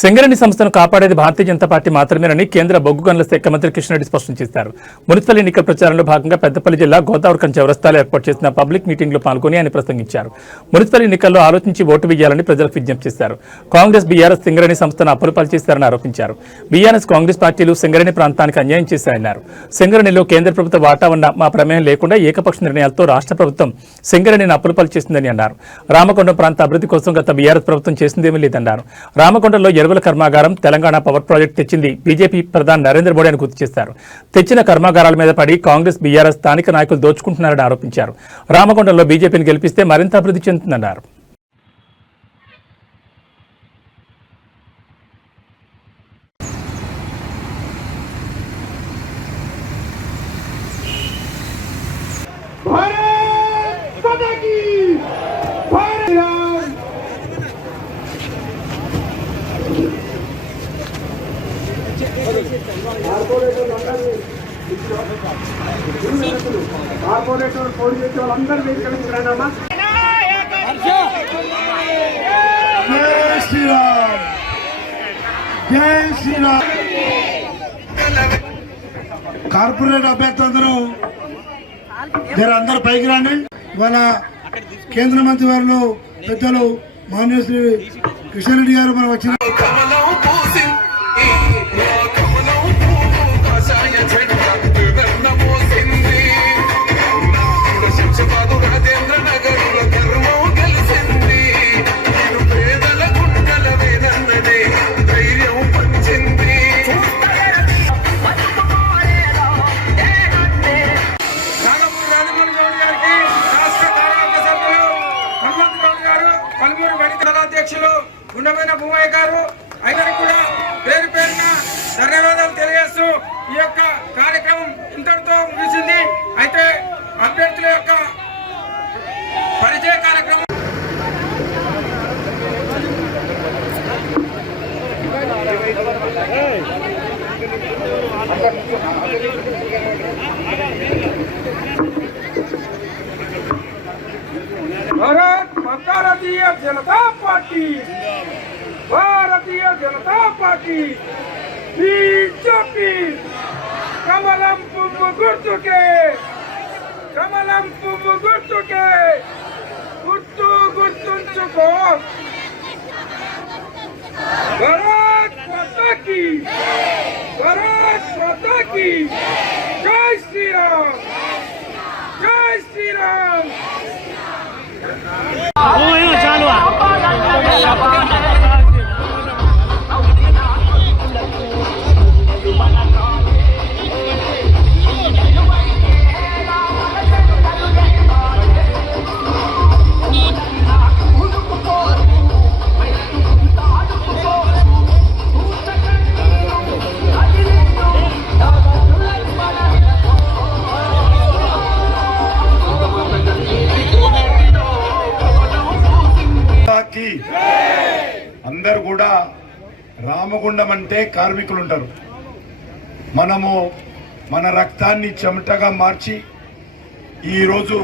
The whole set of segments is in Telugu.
సింగరేణి సంస్థను కాపాడేది భారతీయ జనతా పార్టీ మాత్రమేనని కేంద్ర బొగ్గు గనుల శాఖ మంత్రి కిషన్ రెడ్డి స్పష్టం చేశారు. మున్సిపల్ ఎన్నికల ప్రచారంలో భాగంగా పెద్దపల్లి జిల్లా గోదావరిఖని చౌరస్తాలో ఏర్పాటు చేసిన పబ్లిక్ మీటింగ్లో పాల్గొని ఆయన ప్రసంగించారు. మున్సిపల్ ఎన్నికల్లో ఆలోచించి ఓటు వేయాలని ప్రజలకు విజ్ఞప్తి చేశారు. కాంగ్రెస్ బీఆర్ఎస్ సింగరేణి సంస్థను అప్పులపాలు చేశారని ఆరోపించారు. బీఆర్ఎస్ కాంగ్రెస్ పార్టీలు సింగరేణి ప్రాంతానికి అన్యాయం చేశారన్నారు. సింగరేణిలో కేంద్ర ప్రభుత్వ వాటా ఉన్న మా ప్రమేయం లేకుండా ఏకపక్ష నిర్ణయాలతో రాష్ట్ర ప్రభుత్వం సింగరేణిని అప్పులపాలు చేసిందని అన్నారు. రామకొండ ప్రాంత అభివృద్ధి కోసం గత బీఆర్ఎస్ ప్రభుత్వం చేసిందేమీ లేదన్నారు. రామకొండలో ఎరువుల కర్మాగారం, తెలంగాణ పవర్ ప్రాజెక్ట్ తెచ్చింది బీజేపీ ప్రధాని నరేంద్ర మోడీ అని గుర్తు చేశారు. తెచ్చిన కర్మాగారాల మీద పడి కాంగ్రెస్ బీఆర్ఎస్ స్థానిక నాయకులు దోచుకుంటున్నారని ఆరోపించారు. రామకొండలో బీజేపీని గెలిపిస్తే మరింత అభివృద్ధి చెందుతుందన్నారు. కార్పొరేటర్ పోటీ చేసే వాళ్ళందరూ వేదికరించారమ్మా. జై శ్రీరామ్, జై శ్రీరామ్. కార్పొరేట్ అభ్యర్థులందరూ అందరూ పైకి రండి. ఇవాళ కేంద్ర మంత్రి వారు పెద్దలు మాన్య శ్రీ కిషన్ రెడ్డి గారు మనం వచ్చిన అధ్యక్షులు గుండమైన భూమయ్య గారు అందరికీ కూడా పేరు పేరున ధన్యవాదాలు తెలియజేస్తూ ఈ యొక్క కార్యక్రమం ఇంతటితో ముగిసింది. అయితే అభ్యర్థుల యొక్క పరిచయ కార్యక్రమం Bharatiya Janata party, Bharatiya Janata party, BJP. కమలం పువ్వు గుర్తుకే, కమలం పువ్వు గుర్తుకే, గుర్తు గుర్తుంచుకో. భారత్ మాతా కీ, భారత్ మాతా కీ. జై శ్రీరామ్, జై శ్రీరామ్. అందరు కూడా రామగుండం అంటే కార్మికులు ఉంటారు. మనము మన రక్తాన్ని చెమటగా మార్చి ఈరోజు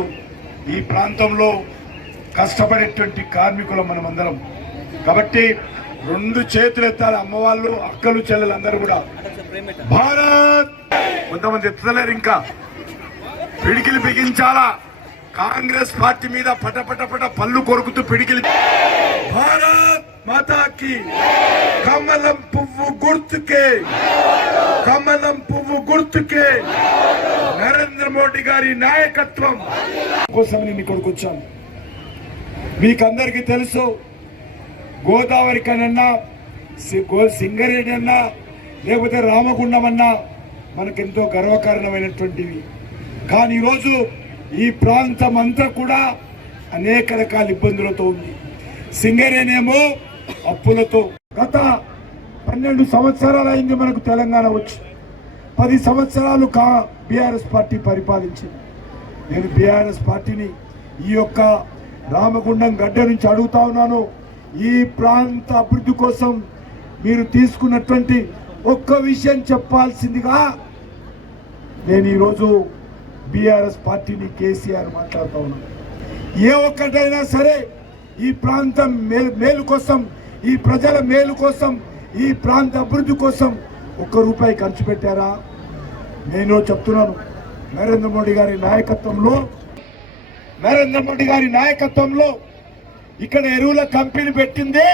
ఈ ప్రాంతంలో కష్టపడేటువంటి కార్మికులు మనమందరం. కాబట్టి రెండు చేతులు ఎత్తాలి అమ్మవాళ్ళు, అక్కలు, చెల్లెలు అందరూ కూడా భారత్. కొంతమంది ఎత్తలేరు, ఇంకా పిడికిలు బిగించాలా. కాంగ్రెస్ పార్టీ మీద పటపటపట పళ్ళు కొరుకుతూ పిడికిలి. భారత్ మాతాకి. కమలం పువ్వు గుర్తుకే, కమలం పువ్వు గుర్తుకే. నరేంద్ర మోడీ గారి నాయకత్వం కోసం నేను ఇక్కడికి వచ్చాను. మీకందరికీ తెలుసు, గోదావరి కనన్నా, సింగరేణి అన్నా, లేకపోతే రామగుండం అన్నా మనకెంతో గర్వకారణమైనటువంటివి. కానీ ఈరోజు ఈ ప్రాంతం అంతా కూడా అనేక రకాల ఇబ్బందులతో ఉంది. సింగరేణి ఏమో అప్పులతో. గత 12 సంవత్సరాలు అయింది మనకు తెలంగాణ వచ్చి. 10 సంవత్సరాలు బీఆర్ఎస్ పార్టీ పరిపాలించింది. నేను బీఆర్ఎస్ పార్టీని ఈ యొక్క రామగుండం గడ్డ నుంచి అడుగుతా ఉన్నాను, ఈ ప్రాంత అభివృద్ధి కోసం మీరు తీసుకున్నటువంటి ఒక్క విషయం చెప్పాల్సిందిగా నేను ఈరోజు బీఆర్ఎస్ పార్టీని కేసీఆర్ మాట్లాడుతూ ఉన్నాను. ఏ ఒక్కటైనా సరే ఈ ప్రాంతం మేలు కోసం, ఈ ప్రజల మేలు కోసం, ఈ ప్రాంత అభివృద్ధి కోసం ఒక్క రూపాయి ఖర్చు పెట్టారా? నేను చెప్తున్నాను, నరేంద్ర మోడీ నాయకత్వంలో ఇక్కడ ఎరువుల కంపెనీ పెట్టింది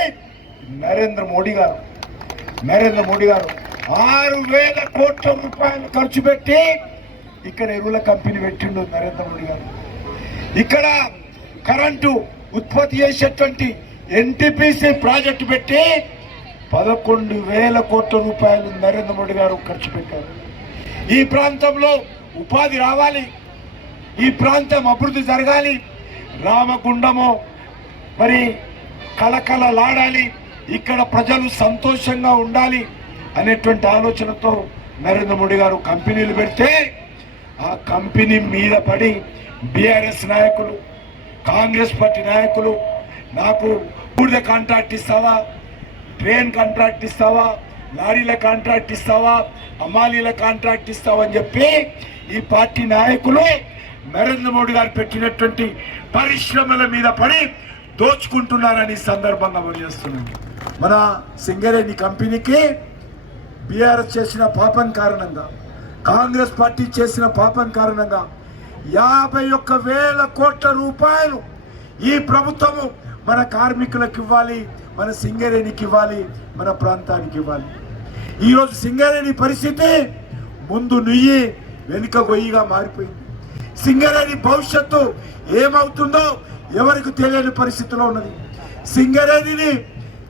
నరేంద్ర మోడీ గారు 6,000 కోట్ల రూపాయలు ఖర్చు పెట్టి ఇక్కడ ఎరువుల కంపెనీ పెట్టిండు నరేంద్ర మోడీ గారు. ఇక్కడ కరెంటు ఉత్పత్తి చేసేటువంటి ఎన్టీపీసీ ప్రాజెక్టు పెట్టి 11,000 కోట్ల రూపాయలు నరేంద్ర మోడీ గారు ఖర్చు పెట్టారు. ఈ ప్రాంతంలో ఉపాధి రావాలి, ఈ ప్రాంతం అభివృద్ధి జరగాలి, రామగుండము మరి కలకలలాడాలి, ఇక్కడ ప్రజలు సంతోషంగా ఉండాలి అనేటువంటి ఆలోచనతో నరేంద్ర మోడీ గారు కంపెనీలు పెడితే ఆ కంపెనీ మీద పడి బీఆర్ఎస్ నాయకులు, కాంగ్రెస్ పార్టీ నాయకులు నాకు బూడిద కాంట్రాక్ట్ ఇస్తావా, ట్రైన్ కాంట్రాక్ట్ ఇస్తావా, లారీల కాంట్రాక్ట్ ఇస్తావా, అమాలీల కాంట్రాక్ట్ ఇస్తావా అని చెప్పి ఈ పార్టీ నాయకులు నరేంద్ర మోడీ గారు పెట్టినటువంటి పరిశ్రమల మీద పడి దోచుకుంటున్నారని సందర్భంగా పనిచేస్తున్నాను. మన సింగరేణి కంపెనీకి బీఆర్ఎస్ చేసిన పాపం కారణంగా, కాంగ్రెస్ పార్టీ చేసిన పాపం కారణంగా 51,000 కోట్ల రూపాయలు ఈ ప్రభుత్వము మన కార్మికులకు ఇవ్వాలి, మన సింగరేణికి ఇవ్వాలి, మన ప్రాంతానికి ఇవ్వాలి. ఈరోజు సింగరేణి పరిస్థితి ముందు నుయ్యి వెనుక గొయ్యిగా మారిపోయింది. సింగరేణి భవిష్యత్తు ఏమవుతుందో ఎవరికి తెలియని పరిస్థితిలో ఉన్నది. సింగరేణిని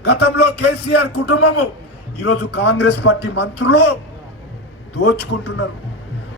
గతంలో కేసీఆర్ కుటుంబము, ఈరోజు కాంగ్రెస్ పార్టీ మంత్రులు దోచుకుంటున్నారు.